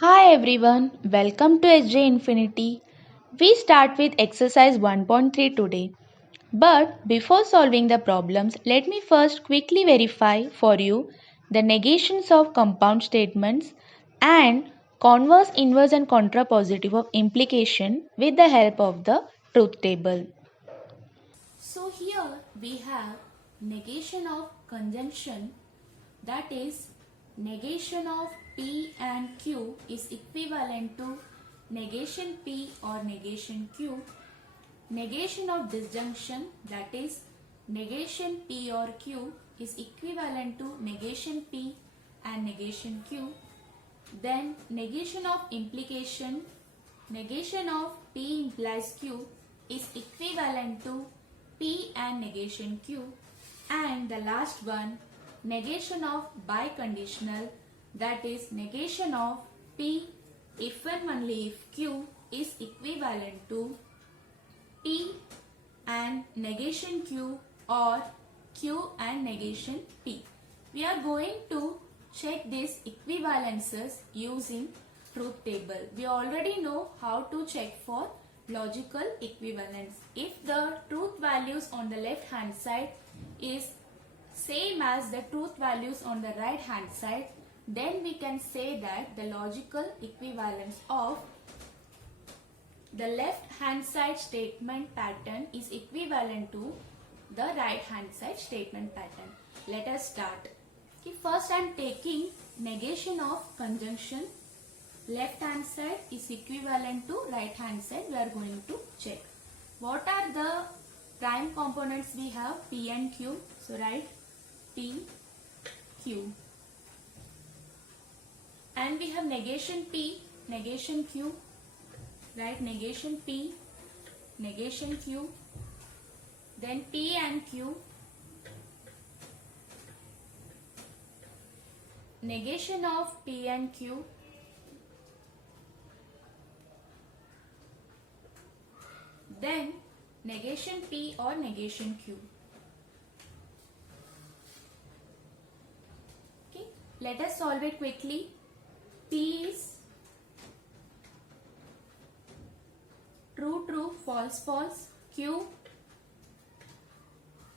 Hi everyone, welcome to SJ Infinity. We start with exercise 1.3 today. But before solving the problems, let me first quickly verify for you the negations of compound statements and converse, inverse and contrapositive of implication with the help of the truth table. So here we have negation of conjunction, that is negation of P and Q is equivalent to negation P or negation Q. Negation of disjunction, that is negation P or Q is equivalent to negation P and negation Q. Then negation of implication, negation of P implies Q is equivalent to P and negation Q. And the last one, negation of biconditional, that is negation of P if and only if Q is equivalent to P and negation Q or Q and negation P. We are going to check these equivalences using truth table. We already know how to check for logical equivalence. If the truth values on the left hand side is same as the truth values on the right hand side, then we can say that the logical equivalence of the left hand side statement pattern is equivalent to the right hand side statement pattern. Let us start. Okay, first I am taking negation of conjunction. Left hand side is equivalent to right hand side. We are going to check. What are the prime components we have? P and Q. So write P, Q. And we have negation P, negation Q. Write negation P, negation Q. Then P and Q. Negation of P and Q. Then negation P or negation Q. Okay, let us solve it quickly. P is true, true, false, false. Q,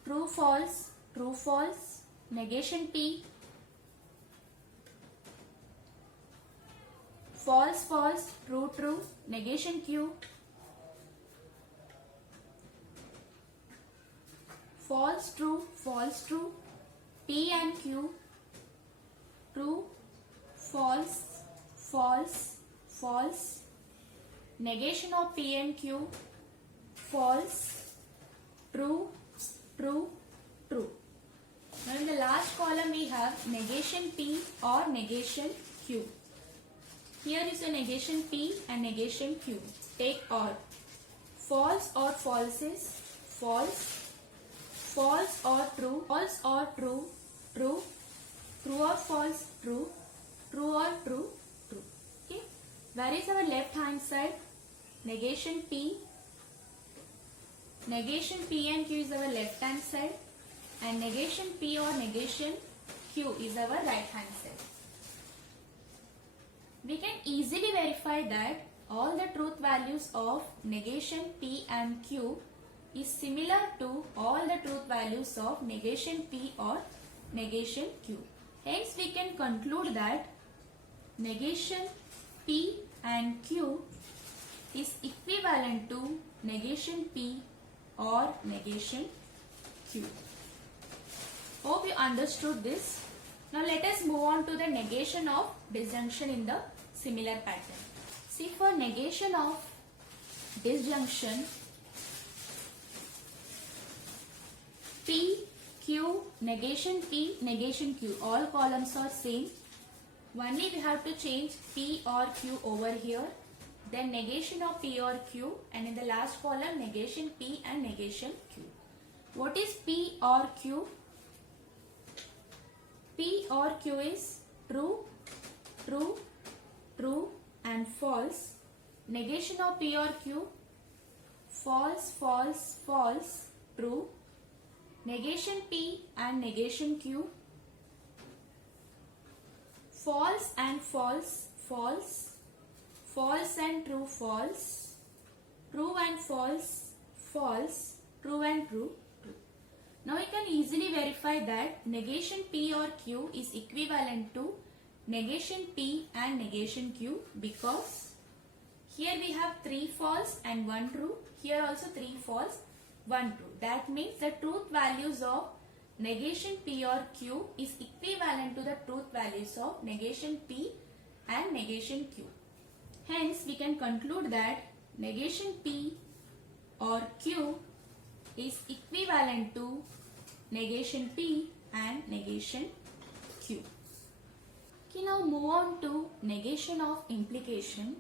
true, false, true, false. Negation P, false, false, true, true. Negation Q, false, true, false, true. P and Q, true, false, false, false. Negation of P and Q, false, true, true, true. Now in the last column we have negation P or negation Q. Here is a negation P and negation Q. Take or. False or falses, false, false or true, false or true, true, true or false, true, true or true, true. Okay. Where is our left hand side? Negation P. Negation P and Q is our left hand side and negation P or negation Q is our right hand side. We can easily verify that all the truth values of negation P and Q is similar to all the truth values of negation P or negation Q. Hence we can conclude that negation P and Q is equivalent to negation P or negation Q. Hope you understood this. Now let us move on to the negation of disjunction in the similar pattern. See, for negation of disjunction, P, Q, negation P, negation Q, all columns are same. Only we have to change P or Q over here. Then negation of P or Q, and in the last column negation P and negation Q. What is P or Q? P or Q is true, true, true and false. Negation of P or Q, false, false, false, true. Negation P and negation Q, false and false, false, false and true, false, true and false, false, true and true, true. Now you can easily verify that negation P or Q is equivalent to negation P and negation Q, because here we have 3 false and 1 true. Here also 3 false, 1 true. That means the truth values of negation P or Q is equivalent to the truth values of negation P and negation Q. Hence, we can conclude that negation P or Q is equivalent to negation P and negation Q. Okay, now move on to negation of implication.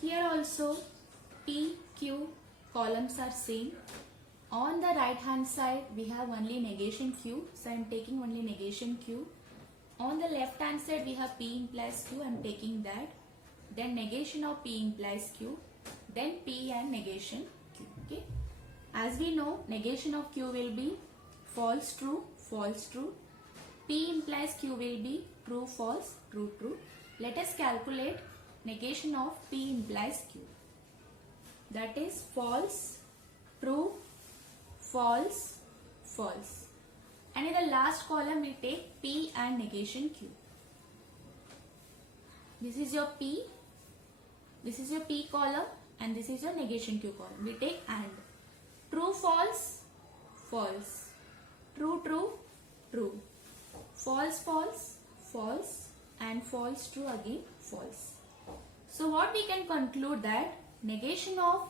Here also P, Q columns are same. On the right hand side we have only negation Q, so I am taking only negation Q. On the left hand side we have P implies Q, I am taking that. Then negation of P implies Q, then P and negation Q. Okay. As we know, negation of Q will be false, true, false, true. P implies Q will be true, false, true, true. Let us calculate negation of P implies Q. That is false, true, false, false. And in the last column we take P and negation Q. This is your P, this is your P column, and this is your negation Q column. We take and. True, false, false. True, true, true. False, false, false. And false, true, again false. So what we can conclude that negation of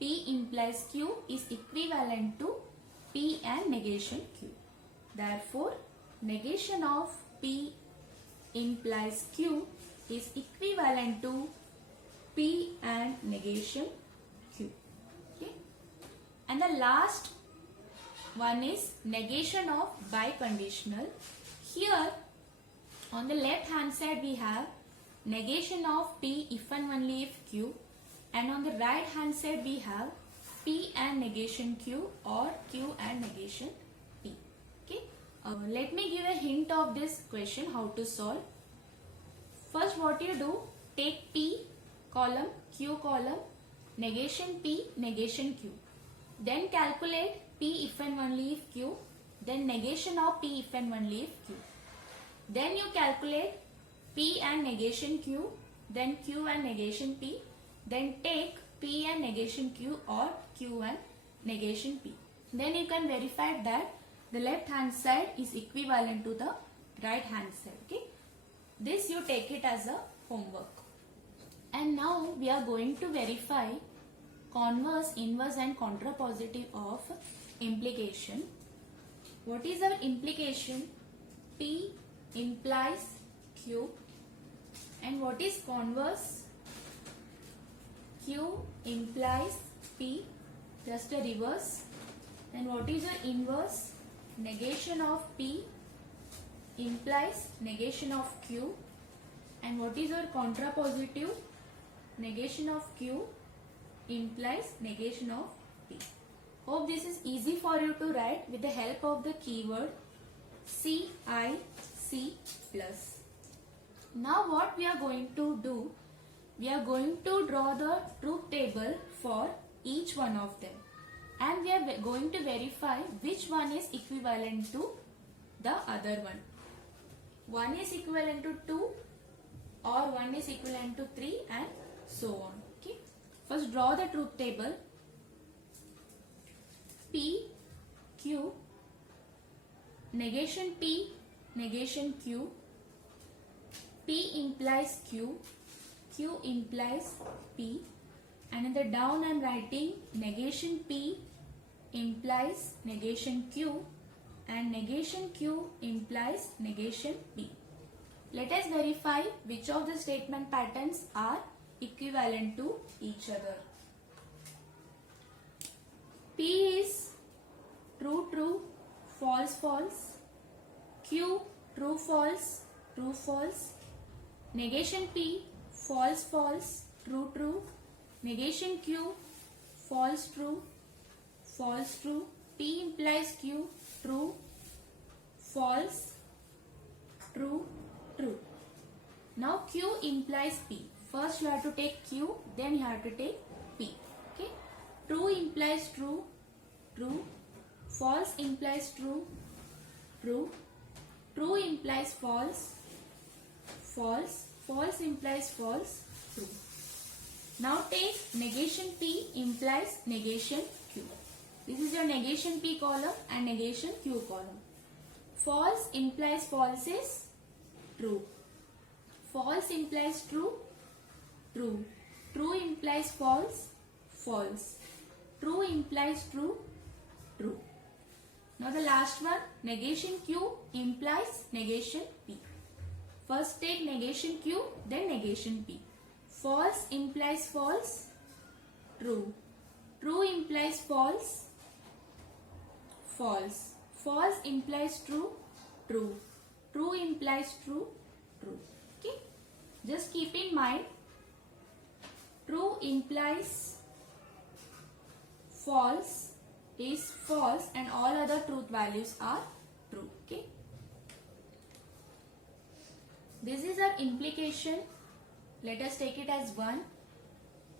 P implies Q is equivalent to P and negation Q. Therefore, negation of P implies Q is equivalent to P and negation Q. Okay. And the last one is negation of biconditional. Here on the left hand side we have negation of P if and only if Q, and on the right hand side we have P and negation Q or Q and negation P. Okay. Let me give a hint of this question how to solve. First what you do, take P column, Q column, negation P, negation Q. Then calculate P if and only if Q, then negation of P if and only if Q. Then you calculate P and negation Q, then Q and negation P, then take P and negation Q or Q and negation P. Then you can verify that the left hand side is equivalent to the right hand side. Okay. This you take it as a homework. And now we are going to verify converse, inverse and contrapositive of implication. What is our implication? P implies Q. And what is converse? Q implies P, just a reverse. And what is your inverse? Negation of P implies negation of Q. And what is your contrapositive? Negation of Q implies negation of P. Hope this is easy for you to write with the help of the keyword CIC+. Now what we are going to do, we are going to draw the truth table for each one of them, and we are going to verify which one is equivalent to the other one. One is equivalent to 2 or one is equivalent to 3 and so on. Okay. First draw the truth table. P, Q, negation P, negation Q, P implies Q, Q implies P, and in the down I am writing negation P implies negation Q and negation Q implies negation P. Let us verify which of the statement patterns are equivalent to each other. P is true, true, false, false. Q, true, false, true, false. Negation P, false, false, true, true. Negation Q, false, true, false, true. P implies Q, true, false, true, true. Now Q implies P, First you have to take Q, then you have to take P. Okay. True implies true, true. False implies true, true. True implies false, false. False implies false, true. Now take negation P implies negation Q. This is your negation P column and negation Q column. False implies false is true. False implies true, true. True implies false, false. True implies true, true. Now the last one, negation Q implies negation P. First take negation Q, then negation P. False implies false, true. True implies false, false. False implies true, true. True implies true, true. Okay. Just keep in mind, true implies false is false and all other truth values are true. Okay. This is our implication. Let us take it as 1.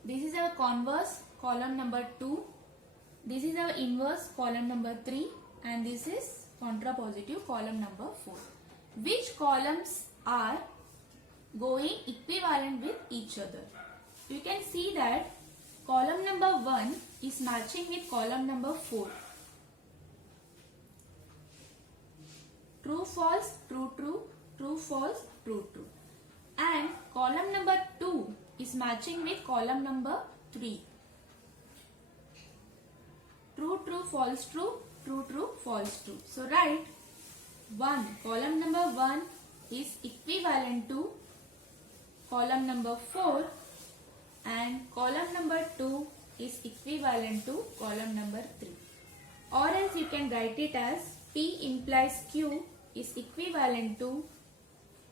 This is our converse, column number 2. This is our inverse, column number 3. And this is contrapositive, column number 4. Which columns are going equivalent with each other? You can see that column number 1 is matching with column number 4. True, false, true, true, true, false, true, true. And column number 2 is matching with column number 3. True, true, false, true, true, true, false, true. So write 1. Column number 1 is equivalent to column number 4 and column number 2 is equivalent to column number 3. Or else you can write it as P implies Q is equivalent to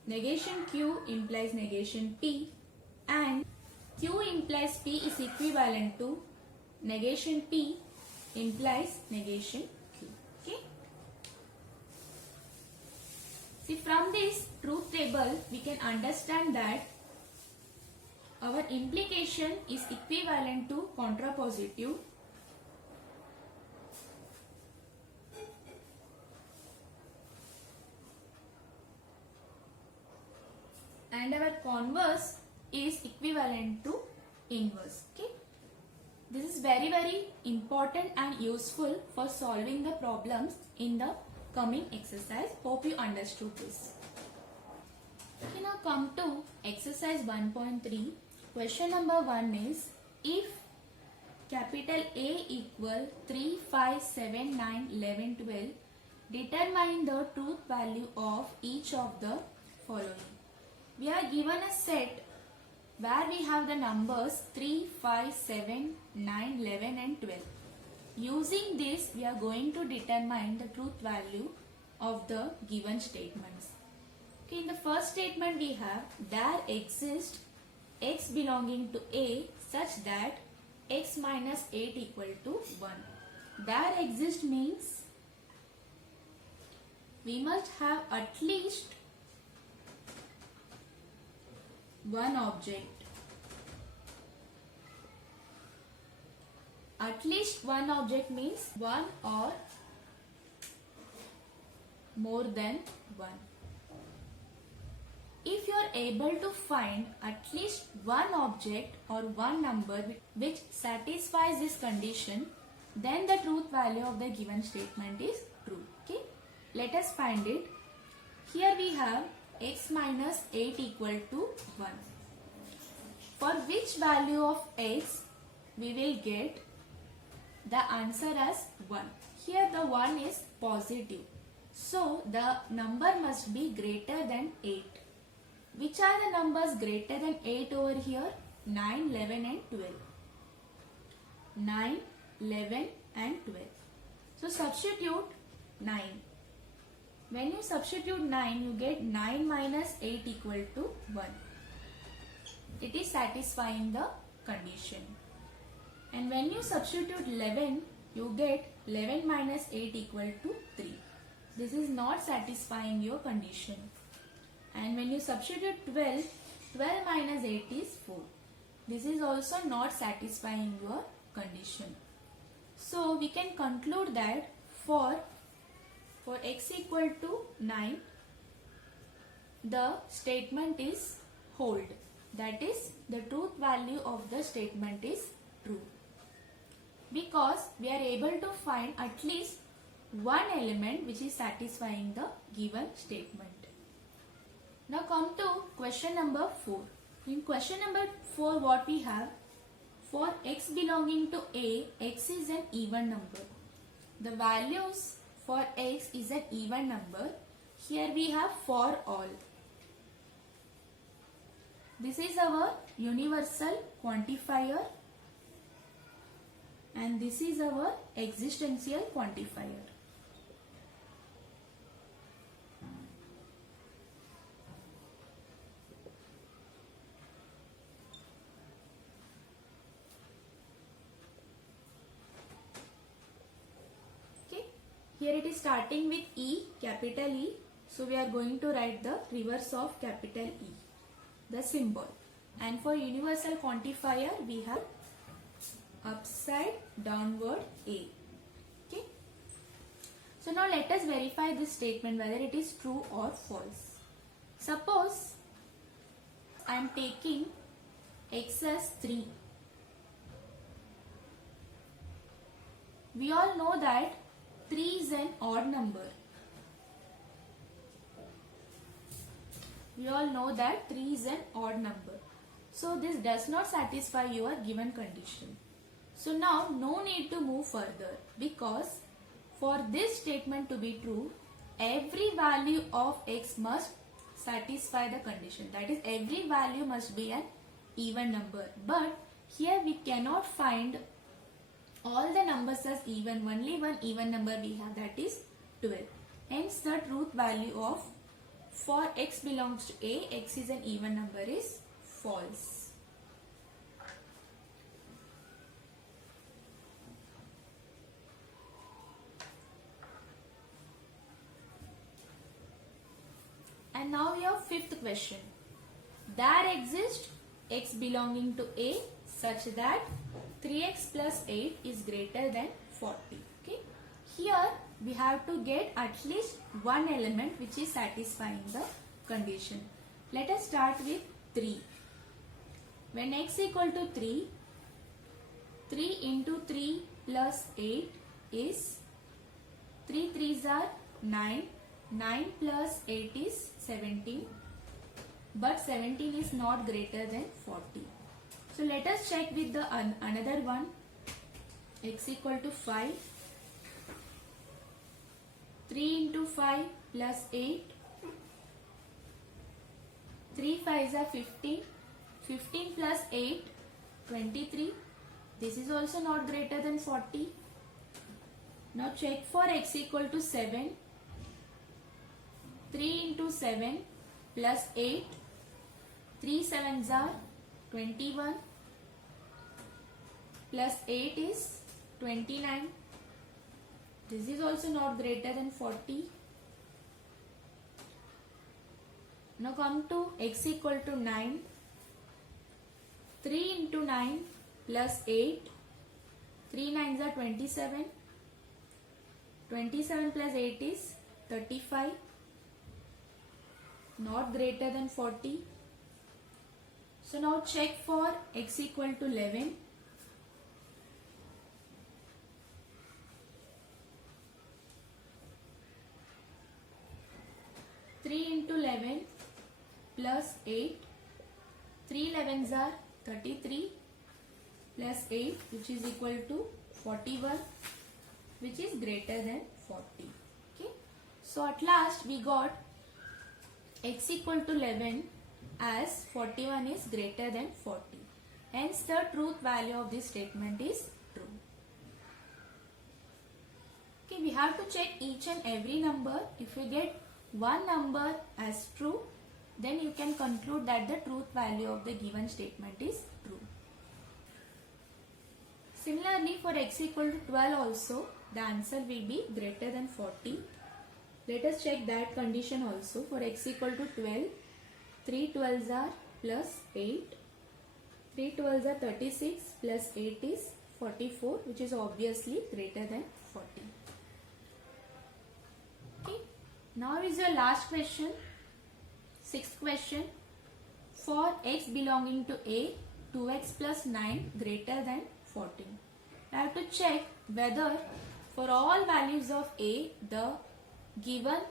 negation Q implies negation P and Q implies P is equivalent to negation P implies negation Q. Okay. See, from this truth table we can understand that our implication is equivalent to contrapositive and our converse is equivalent to inverse. Okay. This is very important and useful for solving the problems in the coming exercise. Hope you understood this. Okay, now come to exercise 1.3. Question number 1 is, if capital A equal 3, 5, 7, 9, 11, 12, determine the truth value of each of the following. We are given a set where we have the numbers 3, 5, 7, 9, 11 and 12. Using this, we are going to determine the truth value of the given statements. Okay, in the first statement we have, there exists x belonging to A such that x minus 8 equal to 1. There exists means we must have at least one object. At least one object means one or more than one. If you are able to find at least one object or one number which satisfies this condition, then the truth value of the given statement is true. Okay, let us find it. Here we have x minus 8 equal to 1. For which value of x we will get the answer as 1. Here the 1 is positive. So the number must be greater than 8. Which are the numbers greater than 8 over here? 9, 11 and 12. 9, 11 and 12. So substitute 9. When you substitute 9, you get 9 minus 8 equal to 1. It is satisfying the condition. And when you substitute 11, you get 11 minus 8 equal to 3. This is not satisfying your condition. And when you substitute 12, 12 minus 8 is 4. This is also not satisfying your condition. So we can conclude that for x equal to 9, the statement is hold. That is, the truth value of the statement is true. Because we are able to find at least one element which is satisfying the given statement. Now come to question number 4. In question number 4, what we have? For x belonging to A, x is an even number. The values for x is an even number. Here we have for all. This is our universal quantifier and this is our existential quantifier. Okay, here it is starting with E, capital E. So we are going to write the reverse of capital E, the symbol. And for universal quantifier we have upside downward A. Okay. So now let us verify this statement whether it is true or false. Suppose I am taking x as 3. We all know that 3 is an odd number. We all know that 3 is an odd number. So this does not satisfy your given condition. So now no need to move further, because for this statement to be true, every value of x must satisfy the condition. That is, every value must be an even number. But here we cannot find all the numbers as even. Only one even number we have, that is 12. Hence the truth value of for x belongs to A, x is an even number, is false. And now we have fifth question. There exists x belonging to A such that 3x plus 8 is greater than 40. Okay. Here we have to get at least one element which is satisfying the condition. Let us start with 3. When x equal to 3, 3 into 3 plus 8 is 3 3s are 9. 9 plus 8 is 17, but 17 is not greater than 40. So let us check with the another one. X equal to 5. 3 into 5 plus 8. 3 5s are 15. 15 plus 8, 23. This is also not greater than 40. Now check for x equal to 7. 3 into 7 plus 8. 3 7s are 21. Plus 8 is 29. This is also not greater than 40. Now come to x equal to 9. 3 into 9 plus 8. 3 9s are 27. 27 plus 8 is 35. Not greater than 40. So now check for x equal to 11. 3 into 11 plus 8. 3 11s are 33 plus 8, which is equal to 41, which is greater than 40. Okay. So at last we got x equal to 11 as 41 is greater than 40. Hence the truth value of this statement is true. Okay, we have to check each and every number. If you get one number as true, then you can conclude that the truth value of the given statement is true. Similarly, for x equal to 12 also, the answer will be greater than 40. Let us check that condition also. For x equal to 12, 3 12s are plus 8. 3 12s are 36 plus 8 is 44, which is obviously greater than 40. Okay. Now is your last question. Sixth question. For x belonging to A, 2x plus 9 greater than 14. I have to check whether for all values of A, the given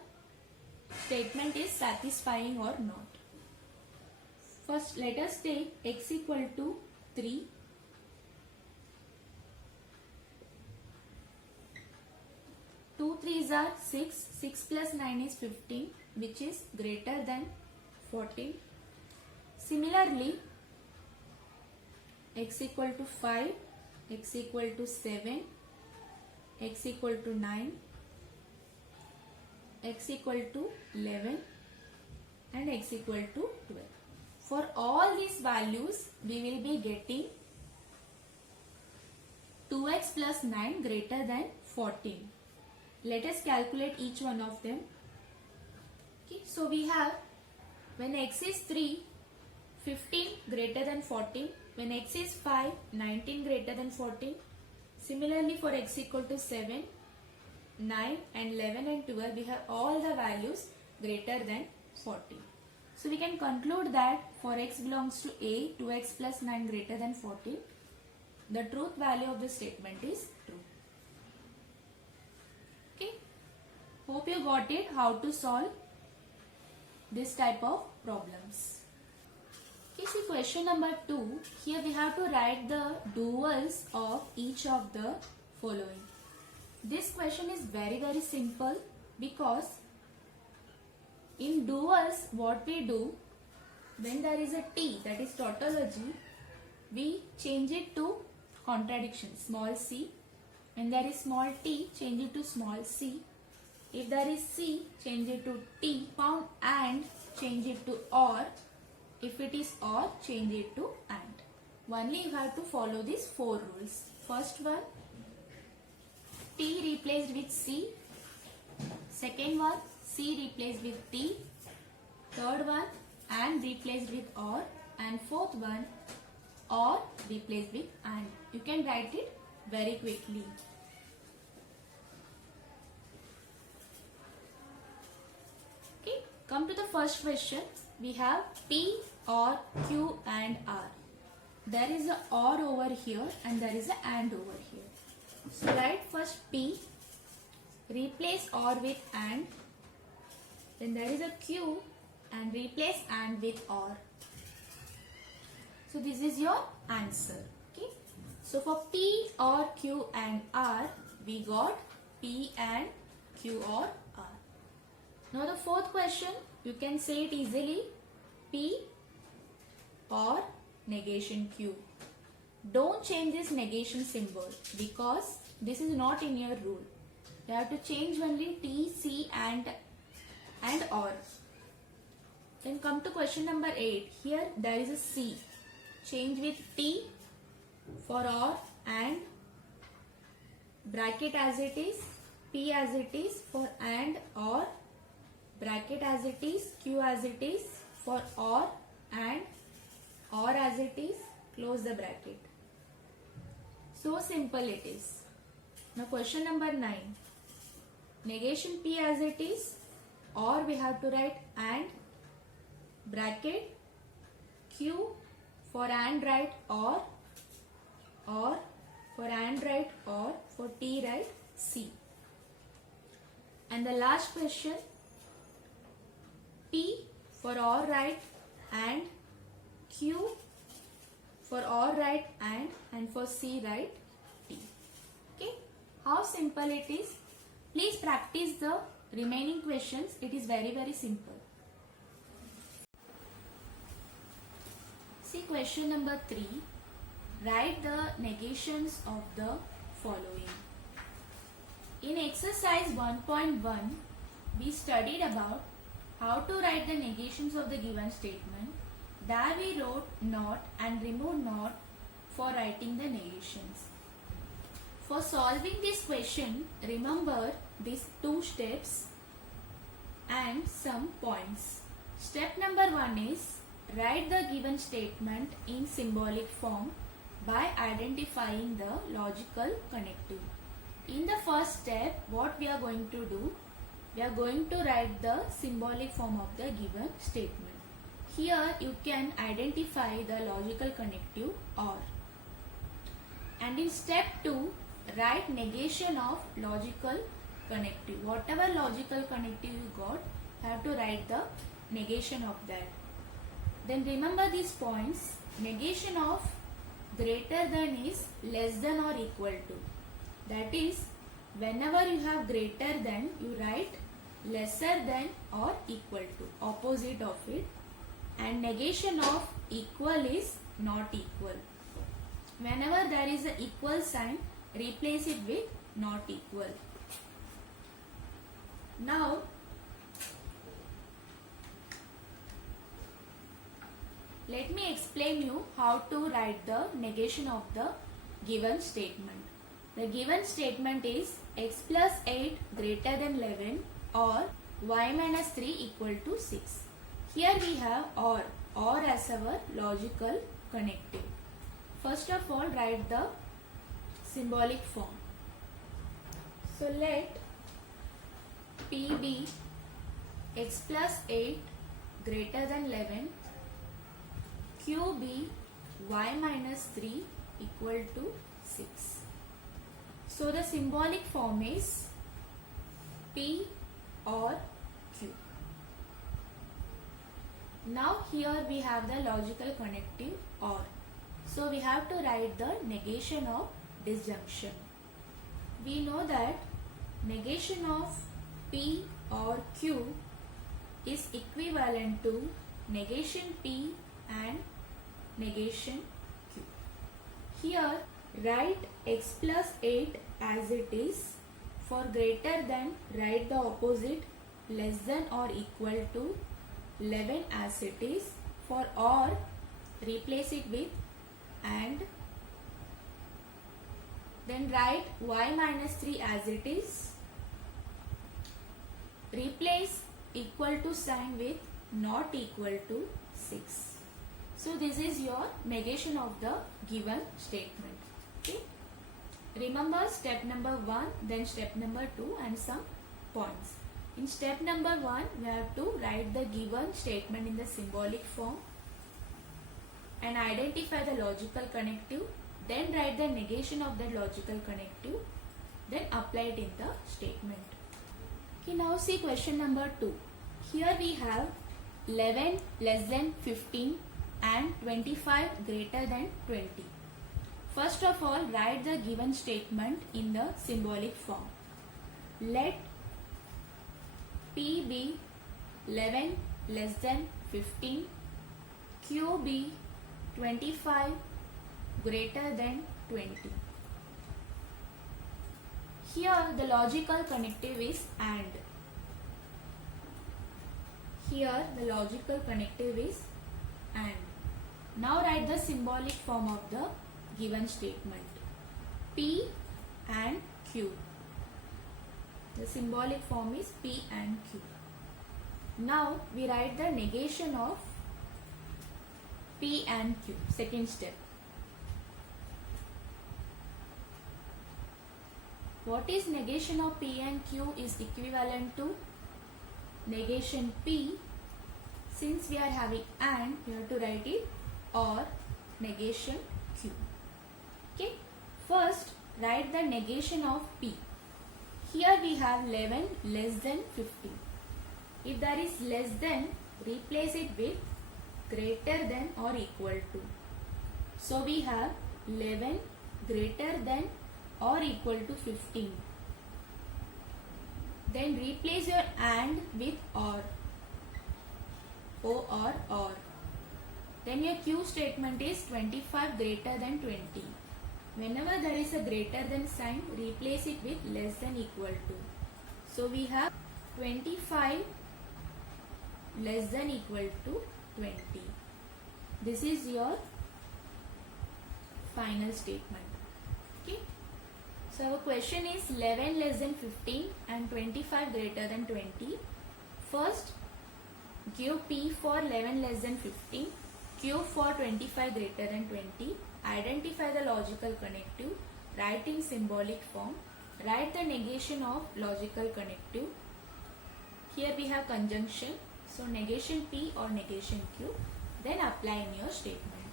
statement is satisfying or not. First, let us take x equal to 3. Two 3s are 6. 6 plus 9 is 15, which is greater than 14. Similarly, x equal to 5, x equal to 7, x equal to 9, x equal to 11 and x equal to 12. For all these values, we will be getting 2x plus 9 greater than 14. Let us calculate each one of them. Okay, so we have when x is 3, 15 greater than 14. When x is 5, 19 greater than 14. Similarly for x equal to 7, 9 and 11 and 12, we have all the values greater than 14. So we can conclude that for x belongs to A, 2x plus 9 greater than 14, the truth value of the statement is true. Okay. Hope you got it how to solve this type of problems. Okay, see question number 2. Here we have to write the duals of each of the following. This question is very simple because in duals what we do, when there is a T, that is tautology, we change it to contradiction, small c. When there is small t, change it to small c. If there is c, change it to t. Found and, change it to or. If it is or, change it to and. Only you have to follow these 4 rules. First one, t replaced with c. Second one, c replaced with t. Third one, and replaced with or. And fourth one, or replaced with and. You can write it very quickly. Okay, come to the first question. We have P, or, Q and R. There is a or over here and there is a and over here. So write first P, replace or with and. Then there is a Q and replace and with or. So this is your answer. Okay. So for P, or, Q and R, we got P and Q or R. Now the fourth question, you can say it easily. P or negation Q. Don't change this negation symbol because this is not in your rule. You have to change only T, C and or. Then come to question number 8. Here there is a C. Change with T for or and, bracket as it is, P as it is for and or, bracket as it is, Q as it is for or and, or as it is, close the bracket. So simple it is. Now question number 9. Negation P as it is, or we have to write and, bracket, Q for and write or for and write or, for T write C. And the last question, P for or write and, Q for or write and for C write T. Okay, how simple it is. Please practice the remaining questions. It is very simple. See question number 3. Write the negations of the following. In exercise 1.1, we studied about how to write the negations of the given statement. There we wrote not and removed not for writing the negations. For solving this question, remember these 2 steps and some points. Step number 1 is write the given statement in symbolic form by identifying the logical connective. In the first step, what we are going to do? We are going to write the symbolic form of the given statement. Here you can identify the logical connective OR. And in step 2, write negation of logical connective. Whatever logical connective you got, you have to write the negation of that. Then remember these points. Negation of greater than is less than or equal to. That is, whenever you have greater than, you write lesser than or equal to, opposite of it. And negation of equal is not equal. Whenever there is an equal sign, replace it with not equal. Now, let me explain you how to write the negation of the given statement. The given statement is x plus 8 greater than 11 or y minus 3 equal to 6. Here we have or as our logical connective. First of all, write the symbolic form. So let P be x plus 8 greater than 11, Q be y minus 3 equal to 6. So the symbolic form is P or Q. Now here we have the logical connective OR. So we have to write the negation of disjunction. We know that negation of P or Q is equivalent to negation P and negation Q. Here write x plus 8 as it is. For greater than, write the opposite, less than or equal to 11 as it is. For OR, replace it with AND. Then write y minus 3 as it is. Replace equal to sign with not equal to 6. So this is your negation of the given statement. Okay. Remember step number 1, then step number 2 and some points. In step number 1, we have to write the given statement in the symbolic form and identify the logical connective. Then write the negation of the logical connective. Then apply it in the statement. Okay, now see question number 2. Here we have 11 less than 15 and 25 greater than 20. First of all, write the given statement in the symbolic form. Let P be 11 less than 15, Q be 25 greater than 20. Here the logical connective is AND. Here the logical connective is AND. Now write the symbolic form of the given statement. P and Q. The symbolic form is P and Q. Now we write the negation of P and Q. Second step. What is negation of P and Q is equivalent to negation P. Since we are having AND, we have to write it or negation Q. Okay. First, write the negation of P. Here we have 11 less than 15. If there is less than, replace it with greater than or equal to. So we have 11 greater than or equal to 15. Then replace your AND with OR. OR. Then your Q statement is 25 greater than 20. Whenever there is a greater than sign, replace it with less than equal to. So we have 25 less than equal to 20. This is your final statement. Okay. So our question is 11 less than 15 and 25 greater than 20. First, Give P for 11 less than 15. Q for 25 greater than 20. Identify the logical connective. Write in symbolic form. Write the negation of logical connective. Here we have conjunction. So negation P or negation Q. Then apply in your statement.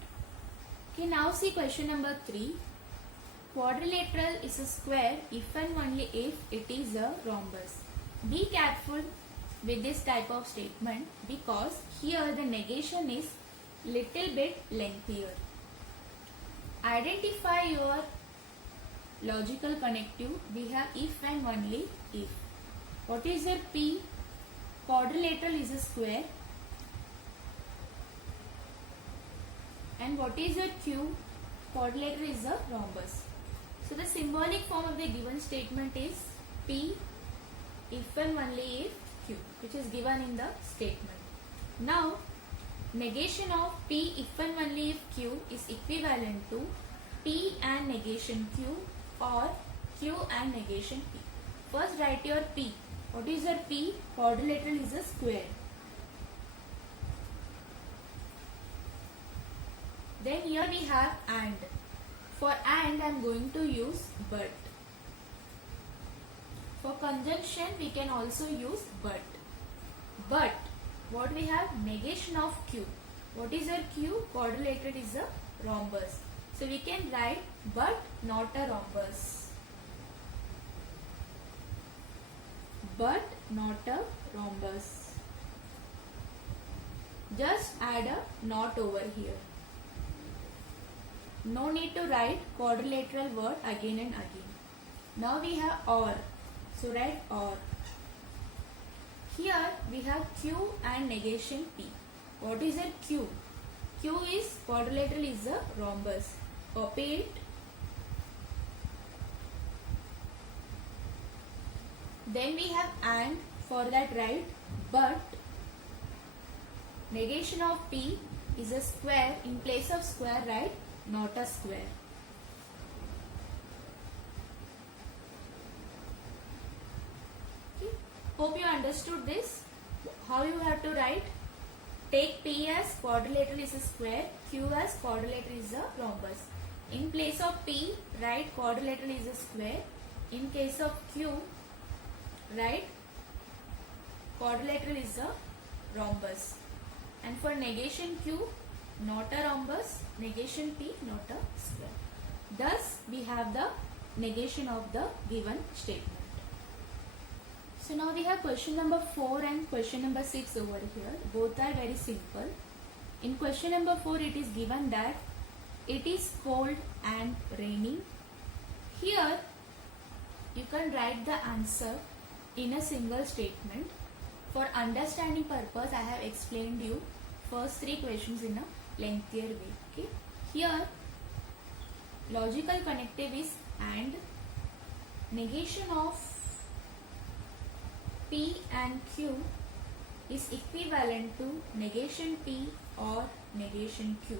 Okay, now see question number 3. Quadrilateral is a square if and only if it is a rhombus. Be careful with this type of statement because here the negation is little bit lengthier. Identify your logical connective. We have if and only if. What is a P? Quadrilateral is a square. And what is a Q? Quadrilateral is a rhombus. So the symbolic form of the given statement is P if and only if Q, which is given in the statement. Now negation of P if and only if Q is equivalent to P and negation Q or Q and negation P. First write your P. What is your P? Quadrilateral is a square. Then here we have and. For and I am going to use but. For conjunction we can also use but. But what we have? Negation of Q. What is a Q? Quadrilateral is a rhombus. So we can write but not a rhombus. But not a rhombus. Just add a not over here. No need to write quadrilateral word again and again. Now we have or. So write or. Here we have Q and negation P. What is a Q? Q is quadrilateral is a rhombus. Copy it. Then we have and. For that write but. Negation of P is a square. In place of square write not a square. Okay. Hope you understood this. How you have to write? Take P as quadrilateral is a square, Q as quadrilateral is a rhombus. In place of P, write quadrilateral is a square. In case of Q, write quadrilateral is a rhombus. And for negation Q, not a rhombus, negation P, not a square. Thus, we have the negation of the given statement. So now we have question number 4 and question number 6 over here. Both are very simple. In question number 4, it is given that it is cold and raining. Here, you can write the answer in a single statement. For understanding purpose, I have explained you first 3 questions in a lengthier way. Okay. Here, logical connective is and. Negation of P and Q is equivalent to negation P or negation Q.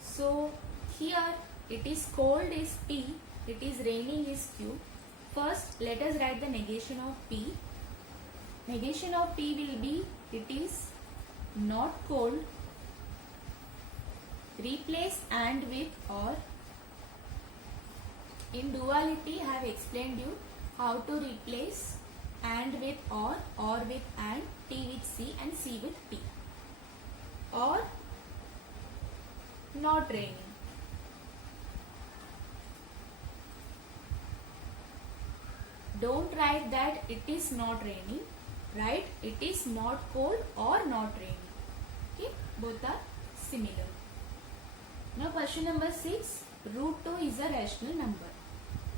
So here it is cold is P, it is raining is Q. First let us write the negation of P. Negation of P will be it is not cold. Replace and with or. In duality I have explained you how to replace and with or with and, T with C and C with T. Or not raining. Don't write that it is not raining. Write it is not cold or not raining. Okay, both are similar. Now question number 6. Root 2 is a rational number.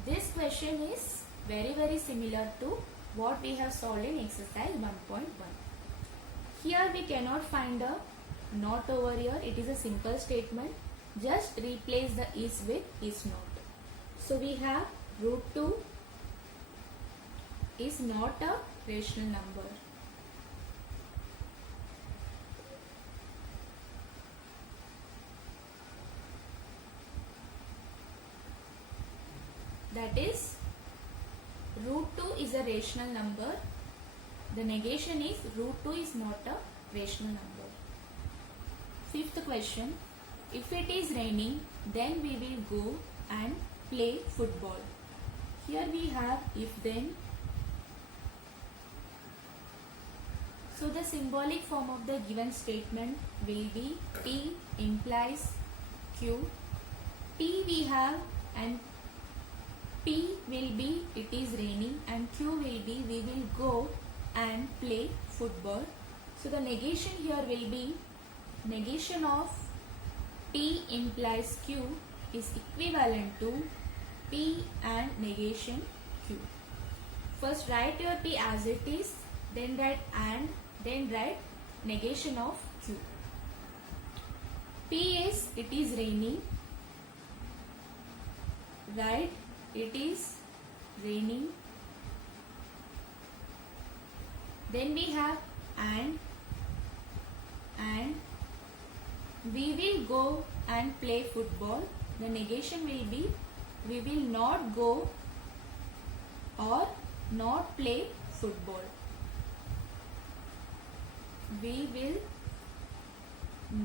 This question is very similar to what we have solved in exercise 1.1. Here we cannot find a not over here. It is a simple statement. Just replace the is with is not. So we have root 2 is not a rational number. That is root 2 is a rational number. The negation is root 2 is not a rational number. Fifth question, if it is raining, then we will go and play football. Here we have if then. So the symbolic form of the given statement will be P implies Q. P we have and P will be it is raining and Q will be we will go and play football. So the negation here will be negation of P implies Q is equivalent to P and negation Q. First write your P as it is, then write and, then write negation of Q. P is it is raining, write it is raining. Then we have and we will go and play football. The negation will be we will not go or not play football. We will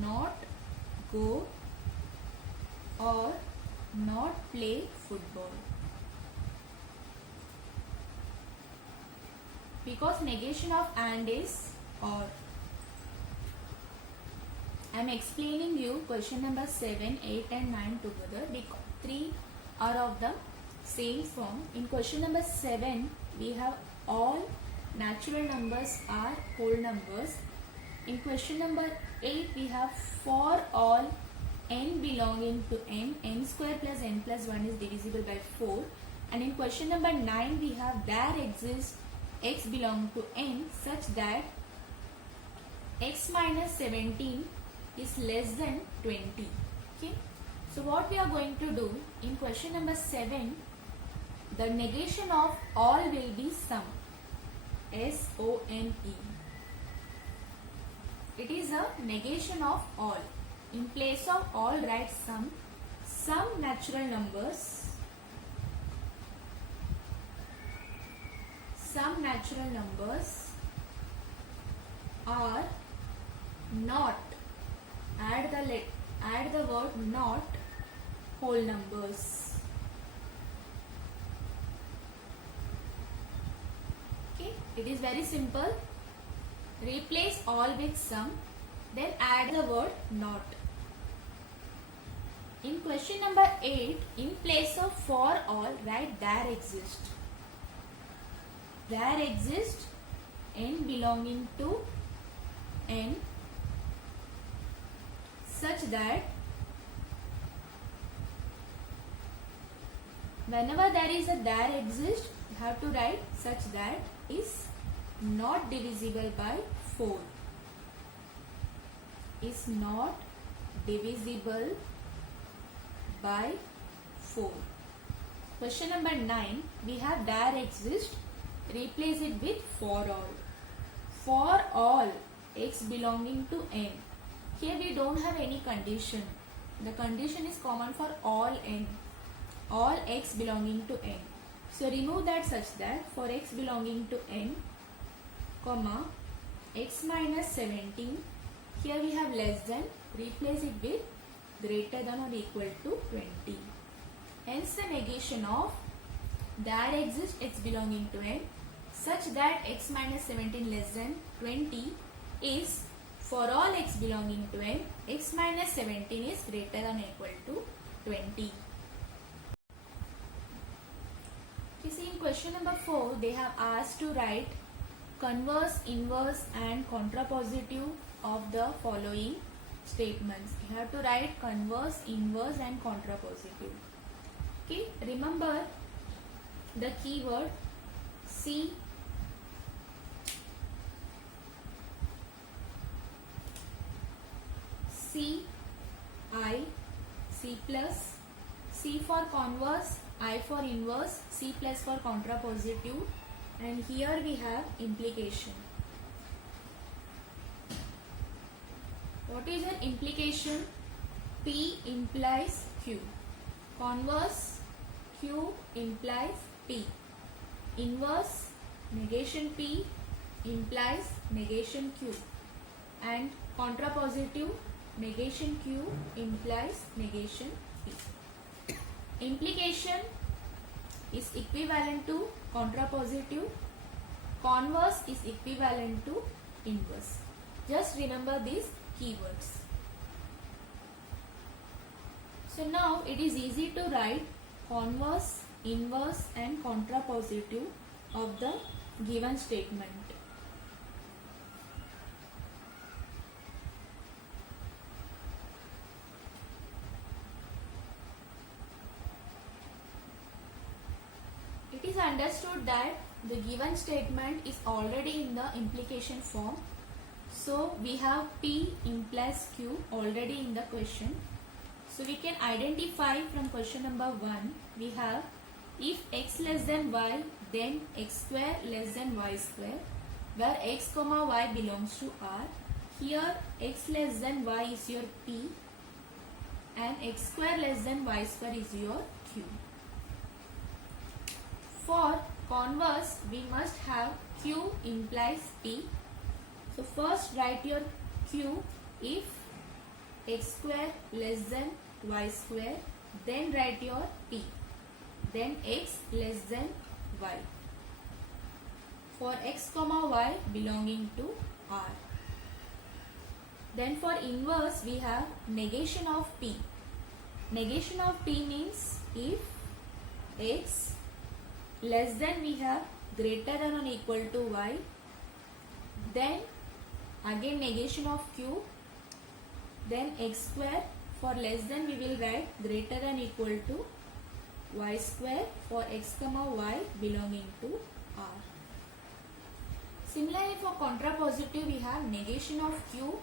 not go or not play football. Because negation of and is or. I am explaining you question number 7, 8 and 9 together because 3 are of the same form. In question number 7, we have all natural numbers are whole numbers. In question number 8, we have for all n belonging to n square plus n plus 1 is divisible by 4. And in question number 9, we have there exists x belong to n such that x minus 17 is less than 20. Okay. So what we are going to do in question number 7, the negation of all will be sum. S-O-M-E. It is a negation of all. In place of all write sum. Some natural numbers. Some natural numbers are not. Add the word not whole numbers. Okay, it is very simple. Replace all with some, then add the word not. In question number 8, in place of for all, write there exist. There exist n belonging to n such that whenever there is a there exist, you have to write such that is not divisible by 4. Is not divisible by 4. Question number 9, we have there exist, replace it with for all. For all x belonging to n. Here we don't have any condition. The condition is common for all n. All x belonging to n. So remove that such that for x belonging to n, comma, x minus 17. Here we have less than. Replace it with greater than or equal to 20. Hence the negation of there exists x belonging to n such that x minus 17 less than 20 is for all x belonging to n, x minus 17 is greater than or equal to 20. You see in question number 4, they have asked to write converse, inverse and contrapositive of the following statements. You have to write converse, inverse and contrapositive. Okay, remember the keyword C, C, I, C plus, C for converse, I for inverse, C plus for contrapositive, and here we have implication. What is an implication? P implies Q. Converse, Q implies P. Inverse, negation P implies negation Q. and contrapositive negation Q implies negation P. Implication is equivalent to contrapositive, converse is equivalent to inverse. Just remember these keywords. So now it is easy to write converse, inverse and contrapositive of the given statement. It is understood that the given statement is already in the implication form. So we have P implies Q already in the question. So we can identify from question number 1, we have if x less than y, then x square less than y square, where x comma y belongs to R. Here x less than y is your P and x square less than y square is your Q. For converse, we must have Q implies P. So first write your Q if x square less than y square, then write your P, then x less than y for x comma y belonging to R. Then for inverse we have negation of P. Negation of P means if x less than we have greater than or equal to y, then again negation of Q, then x square, for less than we will write greater than equal to y square for x comma y belonging to R. Similarly for contrapositive we have negation of Q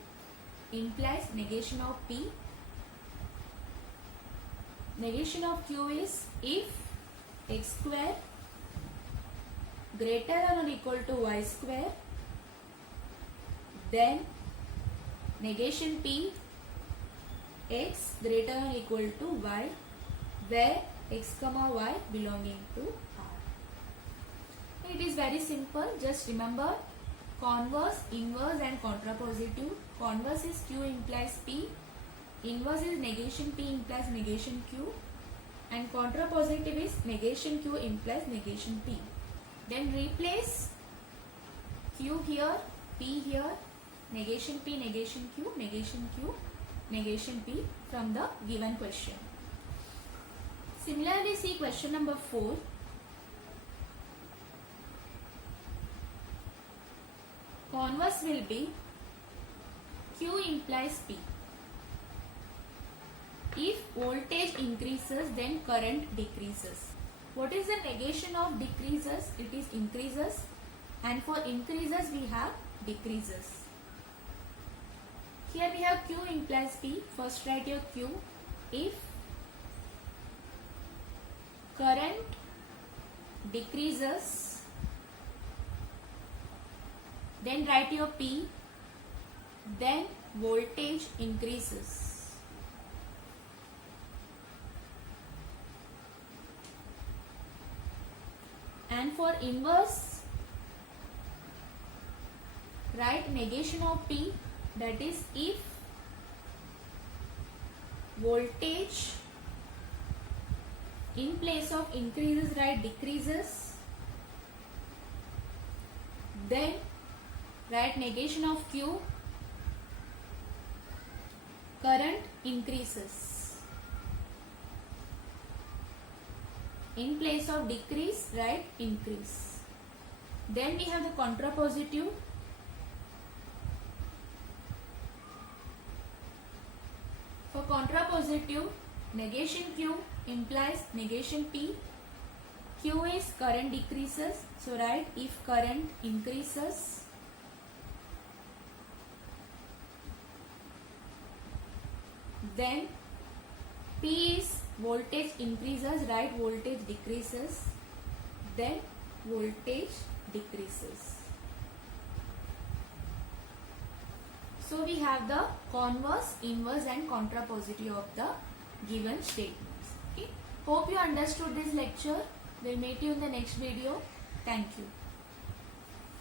implies negation of P. Negation of Q is if x square greater than or equal to y square, then negation P, x greater than or equal to y, where x comma y belonging to R. It is very simple. Just remember converse, inverse and contrapositive. Converse is Q implies P, inverse is negation P implies negation Q, and contrapositive is negation Q implies negation P. Then replace Q here, P here, negation P, negation Q, negation Q, negation P from the given question. Similarly, see question number 4. Converse will be Q implies P. If voltage increases, then current decreases. What is the negation of decreases? It is increases, and for increases we have decreases. Here we have Q implies P. First write your Q. If current decreases, then write your P, then voltage increases. And for inverse, write negation of P, that is if voltage in place of increases write decreases, then write negation of Q, current increases. In place of decrease, write increase. Then we have the contrapositive. For contrapositive, negation Q implies negation P. Q is current decreases. So write if current increases, then P is voltage increases, write voltage decreases, then voltage decreases. So we have the converse, inverse and contrapositive of the given statements. Okay. Hope you understood this lecture. We'll meet you in the next video. Thank you.